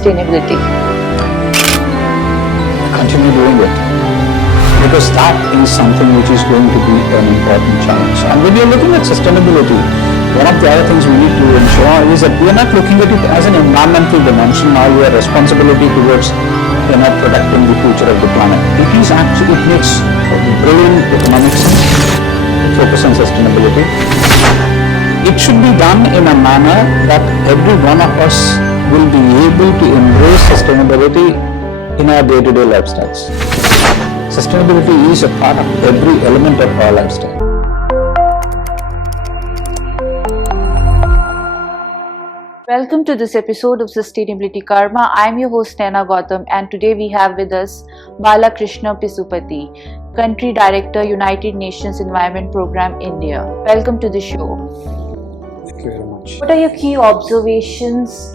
sustainability? Continue doing it, because that is something which is going to be an important challenge. And when you're looking at sustainability, one of the other things we need to ensure is that we are not looking at it as an environmental dimension or your responsibility towards protecting the future of the planet. It makes brilliant economic sense to focus on sustainability. It should be done in a manner that every one of us will be able to embrace sustainability in our day-to-day lifestyles. Sustainability is a part of every element of our lifestyle. Welcome to this episode of Sustainability Karma. I'm your host Naina Gautam, and today we have with us Balakrishna Pisupati, Country Director, United Nations Environment Program, India. Welcome to the show. Thank you very much. What are your key observations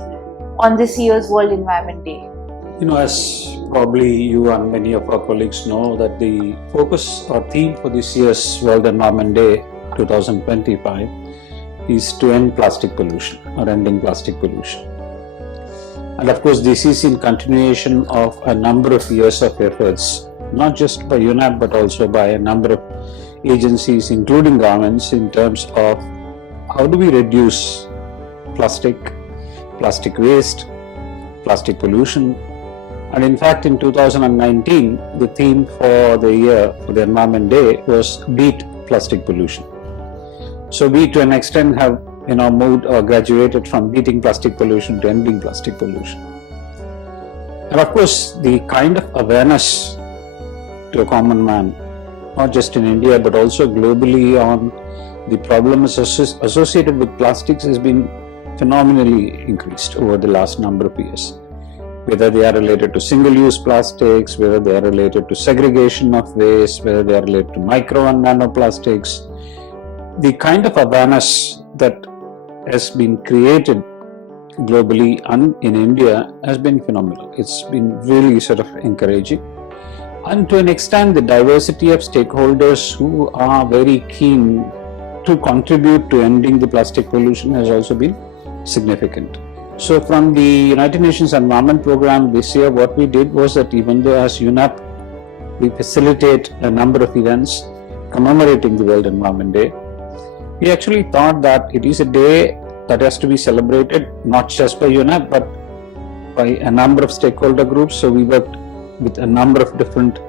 on this year's World Environment Day? As probably you and many of our colleagues know, that the focus or theme for this year's World Environment Day 2025 is to end plastic pollution or ending plastic pollution. And of course, this is in continuation of a number of years of efforts, not just by UNEP but also by a number of agencies, including governments, in terms of how do we reduce plastic waste, plastic pollution. And in fact, in 2019, the theme for the year for the Environment Day was Beat Plastic Pollution. So we, to an extent, have moved or graduated from beating plastic pollution to ending plastic pollution. And of course, the kind of awareness to a common man, not just in India but also globally, on the problems associated with plastics has been phenomenally increased over the last number of years. Whether they are related to single-use plastics, whether they are related to segregation of waste, whether they are related to micro and nanoplastics, the kind of awareness that has been created globally and in India has been phenomenal. It's been really sort of encouraging. And to an extent, the diversity of stakeholders who are very keen to contribute to ending the plastic pollution has also been significant. So from the United Nations Environment Program this year, what we did was that even though as UNEP we facilitate a number of events commemorating the World Environment Day, we actually thought that it is a day that has to be celebrated not just by UNEP but by a number of stakeholder groups. So we worked with a number of different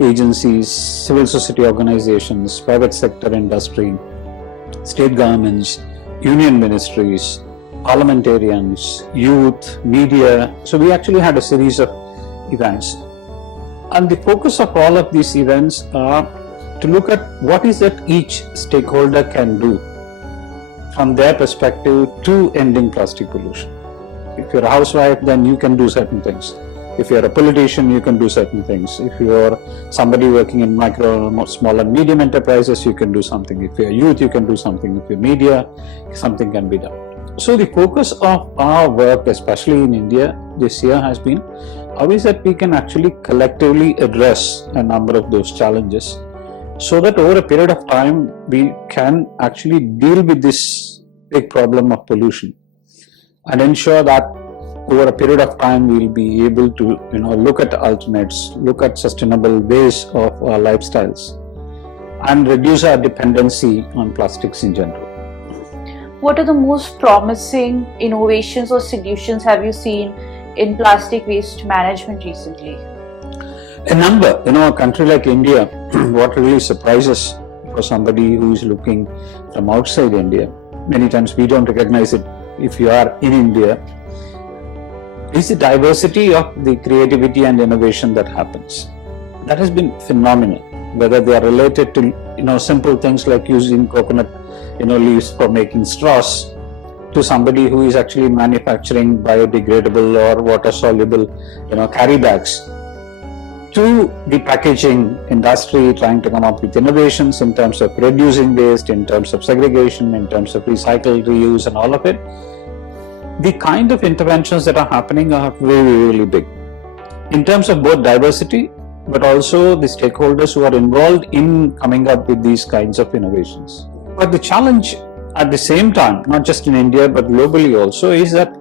agencies, civil society organizations, private sector industry, state governments, union ministries, parliamentarians, youth, media. So we actually had a series of events. And the focus of all of these events are to look at what is that each stakeholder can do from their perspective to ending plastic pollution. If you're a housewife, then you can do certain things. If you're a politician, you can do certain things. If you're somebody working in micro, small and medium enterprises, you can do something. If you're youth, you can do something. If you're media, something can be done. So the focus of our work, especially in India this year, has been how is that we can actually collectively address a number of those challenges, so that over a period of time we can actually deal with this big problem of pollution and ensure that over a period of time we'll be able to look at alternates, look at sustainable ways of our lifestyles and reduce our dependency on plastics in general. What are the most promising innovations or solutions have you seen in plastic waste management recently? A number. A country like India, what really surprises for somebody who is looking from outside India, many times we don't recognize it if you are in India, is the diversity of the creativity and innovation that happens. That has been phenomenal, whether they are related to simple things like using coconut leaves for making straws, to somebody who is actually manufacturing biodegradable or water soluble carry bags, to the packaging industry trying to come up with innovations in terms of reducing waste, in terms of segregation, in terms of recycle, reuse and all of it. The kind of interventions that are happening are really, really big in terms of both diversity but also the stakeholders who are involved in coming up with these kinds of innovations. But the challenge at the same time, not just in India but globally also, is that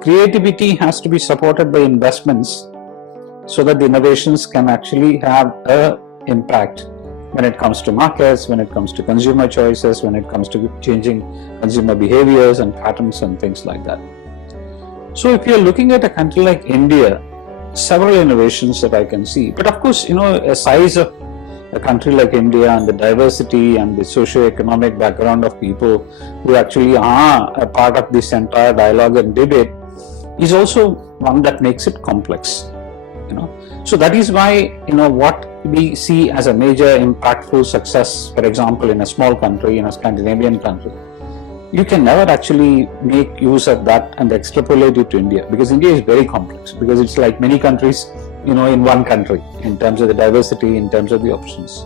creativity has to be supported by investments so that the innovations can actually have an impact when it comes to markets, when it comes to consumer choices, when it comes to changing consumer behaviors and patterns and things like that. So if you're looking at a country like India, several innovations that I can see, but of course, a size of a country like India and the diversity and the socio-economic background of people who actually are a part of this entire dialogue and debate is also one that makes it complex. So that is why what we see as a major impactful success, for example, in a small country, in a Scandinavian country, you can never actually make use of that and extrapolate it to India, because India is very complex, because it's like many countries in one country in terms of the diversity, in terms of the options.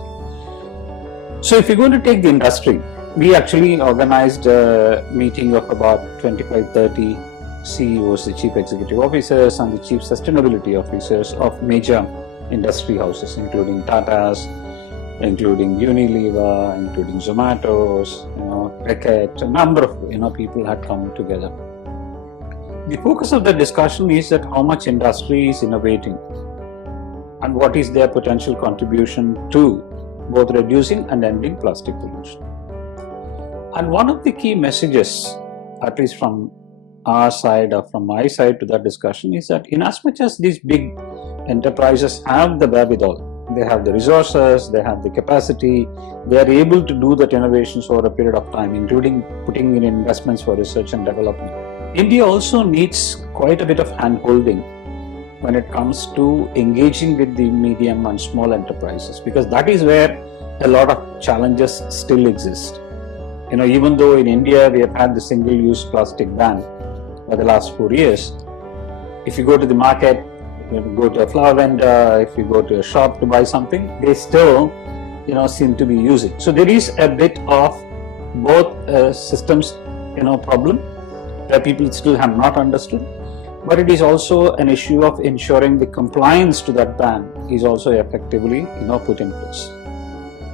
So if you're going to take the industry, we actually organized a meeting of about 25-30 CEOs, the chief executive officers and the chief sustainability officers of major industry houses, including Tata's, including Unilever, including Zomato's, Reckitt, a number of people had come together. The focus of the discussion is that how much industry is innovating and what is their potential contribution to both reducing and ending plastic pollution. And one of the key messages, at least from our side or from my side to that discussion, is that in as much as these big enterprises have the wherewithal, they have the resources, they have the capacity, they are able to do that innovations over a period of time, including putting in investments for research and development. India also needs quite a bit of hand-holding when it comes to engaging with the medium and small enterprises, because that is where a lot of challenges still exist. Even though in India we have had the single-use plastic ban for the last 4 years, if you go to the market, if you go to a flower vendor, if you go to a shop to buy something, they still seem to be using. So there is a bit of both systems problem that people still have not understood, but it is also an issue of ensuring the compliance to that ban is also effectively put in place.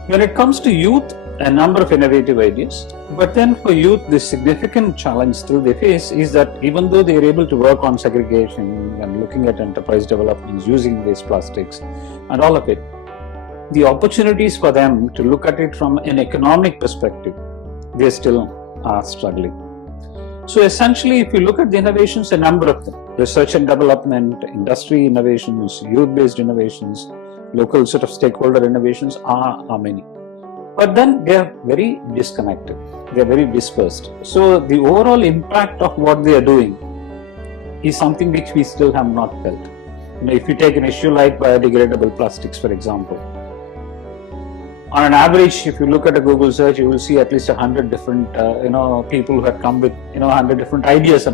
When it comes to youth, a number of innovative ideas, but then for youth, the significant challenge still they face is that even though they are able to work on segregation and looking at enterprise developments using waste plastics and all of it, the opportunities for them to look at it from an economic perspective, they still are struggling. So essentially, if you look at the innovations, a number of them, research and development, industry innovations, youth-based innovations, local sort of stakeholder innovations are many. But then they are very disconnected, they are very dispersed. So the overall impact of what they are doing is something which we still have not felt. If you take an issue like biodegradable plastics, for example, on an average, if you look at a Google search, you will see at least 100 different people who have come with 100 different ideas.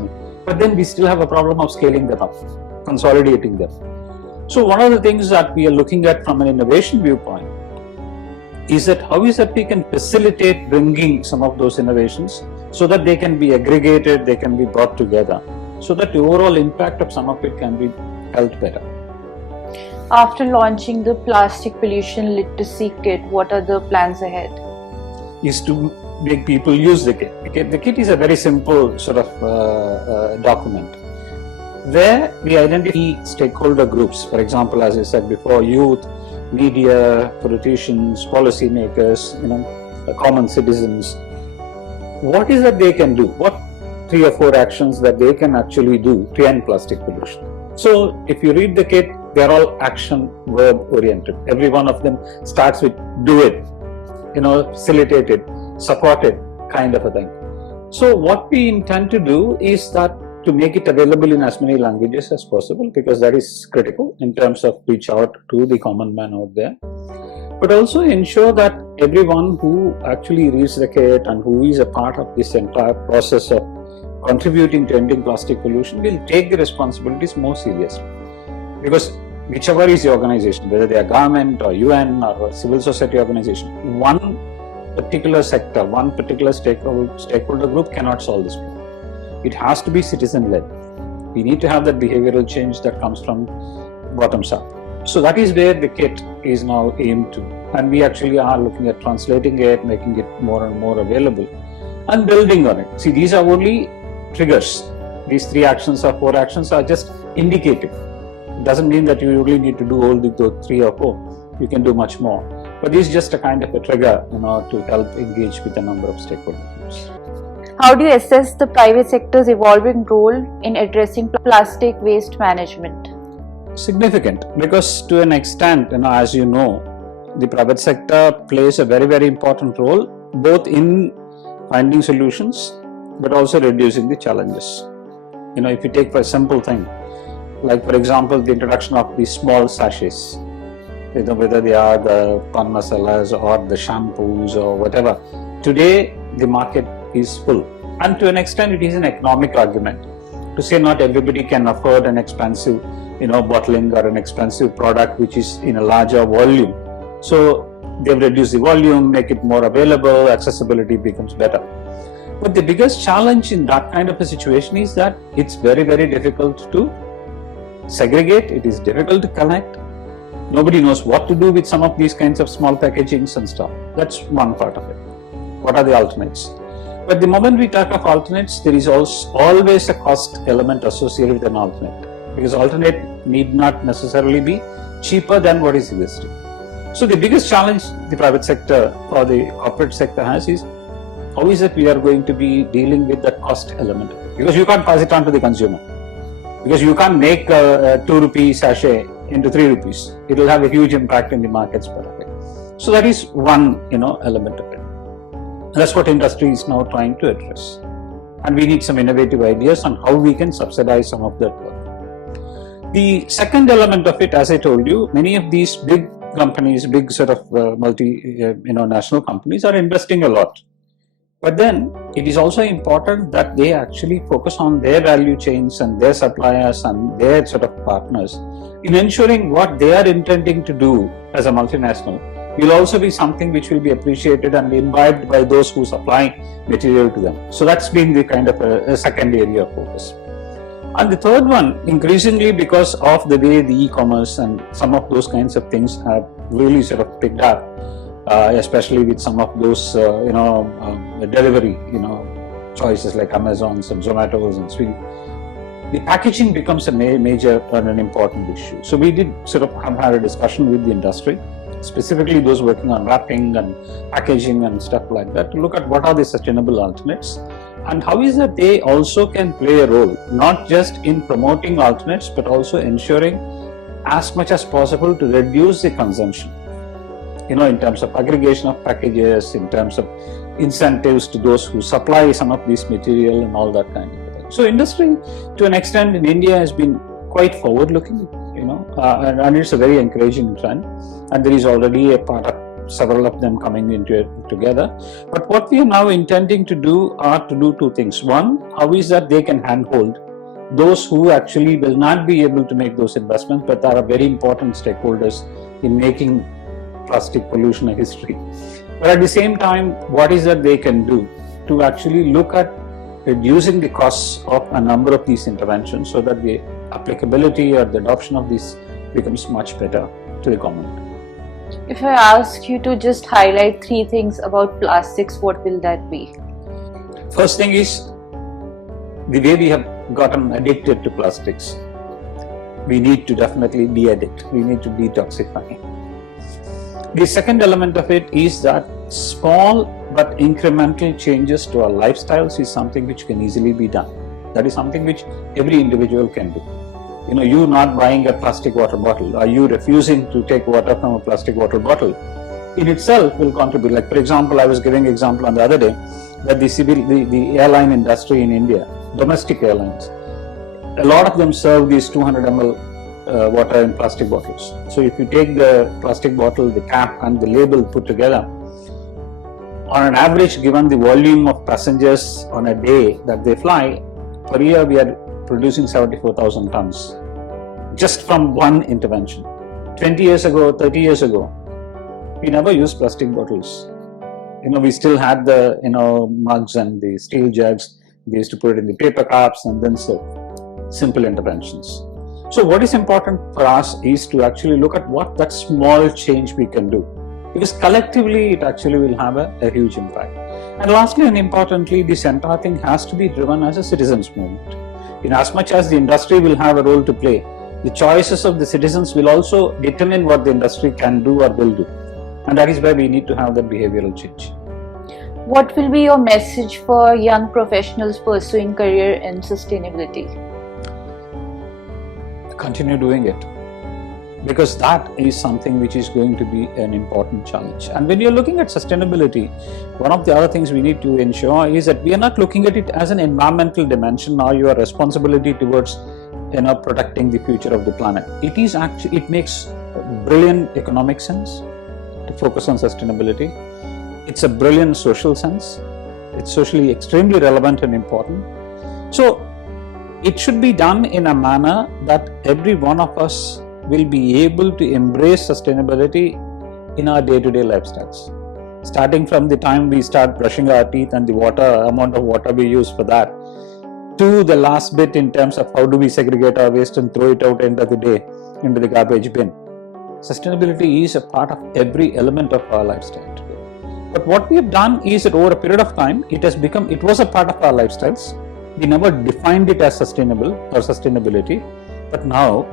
But then we still have a problem of scaling them up, consolidating them. So one of the things that we are looking at from an innovation viewpoint is that how is that we can facilitate bringing some of those innovations so that they can be aggregated, they can be brought together, so that the overall impact of some of it can be felt better. After launching the plastic pollution literacy kit, what are the plans ahead? Is to make people use the kit. The kit is a very simple sort of document where we identify stakeholder groups, for example, as I said before, youth, media, politicians, policymakers, common citizens. What is that they can do? What 3 or 4 actions that they can actually do to end plastic pollution? So if you read the kit, they are all action verb oriented. Every one of them starts with do it, facilitate it, support it, kind of a thing. So what we intend to do is that to make it available in as many languages as possible, because that is critical in terms of reach out to the common man out there, but also ensure that everyone who actually reads the kit and who is a part of this entire process of contributing to ending plastic pollution will take the responsibilities more seriously. Because whichever is the organization, whether they are government or UN or a civil society organization, one particular sector, one particular stakeholder group cannot solve this problem. It has to be citizen-led. We need to have that behavioral change that comes from bottoms up. So that is where the kit is now aimed to. And we actually are looking at translating it, making it more and more available and building on it. See, these are only triggers. These 3 actions or 4 actions are just indicative. It doesn't mean that you really need to do all those 3 or 4. You can do much more. But this is just a kind of a trigger, to help engage with a number of stakeholder groups. How do you assess the private sector's evolving role in addressing plastic waste management? Significant, because to an extent, as you know, the private sector plays a very, very important role both in finding solutions but also reducing the challenges. If you take for a simple thing, like for example, the introduction of these small sachets, whether they are the pan masalas or the shampoos or whatever, today the market is full. And to an extent, it is an economic argument to say not everybody can afford an expensive, bottling or an expensive product which is in a larger volume. So they've reduced the volume, make it more available, accessibility becomes better. But the biggest challenge in that kind of a situation is that it's very, very difficult to segregate. It is difficult to collect. Nobody knows what to do with some of these kinds of small packagings and stuff. That's one part of it. What are the alternates? But the moment we talk of alternates, there is always a cost element associated with an alternate, because alternate need not necessarily be cheaper than what is existing. So the biggest challenge the private sector or the corporate sector has is how is it we are going to be dealing with that cost element of it? Because you can't pass it on to the consumer. Because you can't make a 2 rupee sachet into 3 rupees. It will have a huge impact in the markets per se. So that is one, element of it. That's what industry is now trying to address. And we need some innovative ideas on how we can subsidize some of that work. The second element of it, as I told you, many of these big companies, big sort of national companies are investing a lot. But then it is also important that they actually focus on their value chains and their suppliers and their sort of partners in ensuring what they are intending to do as a multinational will also be something which will be appreciated and imbibed by those who supply material to them. So that's been the kind of a second area of focus. And the third one, increasingly because of the way the e-commerce and some of those kinds of things have really sort of picked up, especially with some of those, delivery, choices like Amazon's and Zomato's and Swiggy, the packaging becomes a major and an important issue. So we did sort of have had a discussion with the industry, specifically those working on wrapping and packaging and stuff like that, to look at what are the sustainable alternates and how is that they also can play a role, not just in promoting alternates, but also ensuring as much as possible to reduce the consumption. In terms of aggregation of packages, in terms of incentives to those who supply some of this material and all that kind of thing. So industry, to an extent in India, has been quite forward-looking, and it's a very encouraging trend. And there is already a part of several of them coming into it together. But what we are now intending to do are to do 2 things. One, how is that they can handhold those who actually will not be able to make those investments, but are very important stakeholders in making plastic pollution a history. But at the same time, what is that they can do to actually look at reducing the costs of a number of these interventions so that the applicability or the adoption of this becomes much better to the community. If I ask you to just highlight 3 things about plastics, what will that be? First thing is the way we have gotten addicted to plastics. We need to definitely de-addict. We need to detoxify. The second element of it is that small but incremental changes to our lifestyles is something which can easily be done. That is something which every individual can do. You not buying a plastic water bottle or you refusing to take water from a plastic water bottle in itself will contribute. Like for example, I was giving an example on the other day that the airline industry in India, domestic airlines, a lot of them serve these 200 ml water in plastic bottles. So if you take the plastic bottle, the cap and the label put together, on an average, given the volume of passengers on a day that they fly, per year we are producing 74,000 tons just from one intervention. 20 years ago, 30 years ago, we never used plastic bottles. We still had the mugs and the steel jugs. We used to put it in the paper cups and then serve. Simple interventions. So what is important for us is to actually look at what that small change we can do, because collectively it actually will have a huge impact. And lastly and importantly, this entire thing has to be driven as a citizens movement. In as much as the industry will have a role to play, the choices of the citizens will also determine what the industry can do or will do. And that is why we need to have that behavioral change. What will be your message for young professionals pursuing career in sustainability? Continue doing it, because that is something which is going to be an important challenge. And when you're looking at sustainability, one of the other things we need to ensure is that we are not looking at it as an environmental dimension or your responsibility towards protecting the future of the planet. It makes brilliant economic sense to focus on sustainability. It's a brilliant social sense. It's socially extremely relevant and important. So it should be done in a manner that every one of us will be able to embrace sustainability in our day-to-day lifestyles. Starting from the time we start brushing our teeth and the amount of water we use for that, to the last bit in terms of how do we segregate our waste and throw it out end of the day into the garbage bin. Sustainability is a part of every element of our lifestyle today. But what we have done is that over a period of time, it was a part of our lifestyles. We never defined it as sustainable or sustainability, but now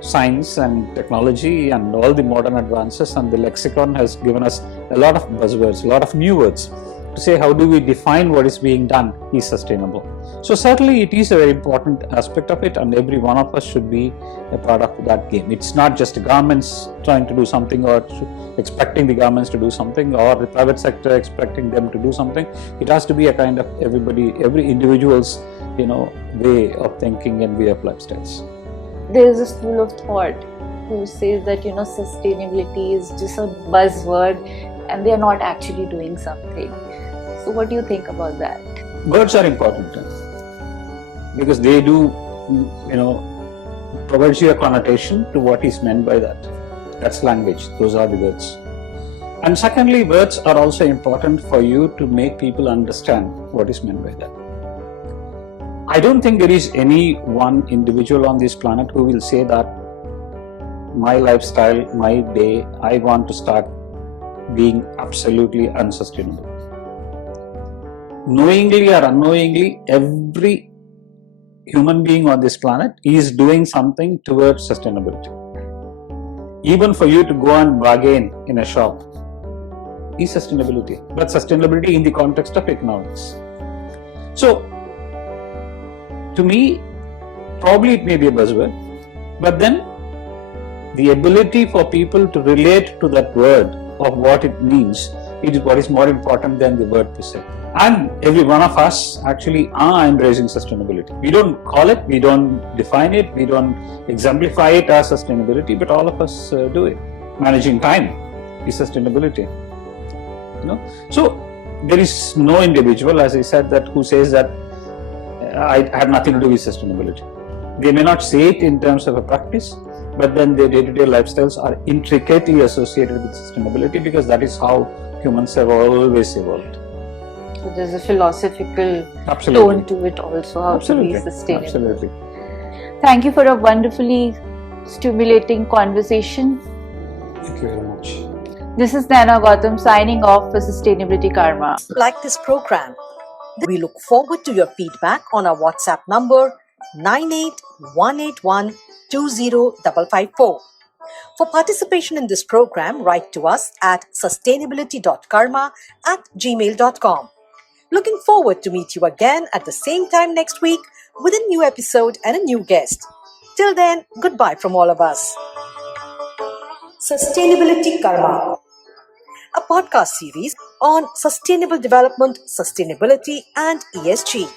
science and technology and all the modern advances and the lexicon has given us a lot of buzzwords, a lot of new words to say how do we define what is being done is sustainable. So certainly it is a very important aspect of it, and every one of us should be a part of that game. It's not just the governments trying to do something or expecting the governments to do something, or the private sector expecting them to do something. It has to be a kind of every individual's way of thinking and way of lifestyles. There is a school of thought who says that sustainability is just a buzzword and they are not actually doing something. So what do you think about that? Words are important because they do provides you a connotation to what is meant by that. That's language. Those are the words. And secondly, words are also important for you to make people understand what is meant by that. I don't think there is any one individual on this planet who will say that my lifestyle, my day, I want to start being absolutely unsustainable. Knowingly or unknowingly, every human being on this planet is doing something towards sustainability. Even for you to go and bargain in a shop is sustainability, but sustainability in the context of economics. So, to me, probably it may be a buzzword, but then the ability for people to relate to that word of what it means is what is more important than the word per se. And every one of us actually are embracing sustainability. We don't call it, we don't define it, we don't exemplify it as sustainability, but all of us do it. Managing time is sustainability. So there is no individual, as I said, who says that I have nothing to do with sustainability. They may not say it in terms of a practice, but then their day-to-day lifestyles are intricately associated with sustainability because that is how humans have always evolved. So there's a philosophical tone to it also, how to be sustainable. Absolutely. Thank you for a wonderfully stimulating conversation. Thank you very much. This is Naina Gautam signing off for Sustainability Karma. Like this program, we look forward to your feedback on our WhatsApp number 9818120554. For participation in this program, write to us at sustainability.karma@gmail.com. Looking forward to meet you again at the same time next week with a new episode and a new guest. Till then, goodbye from all of us. Sustainability Karma, a podcast series on sustainable development, sustainability, and ESG.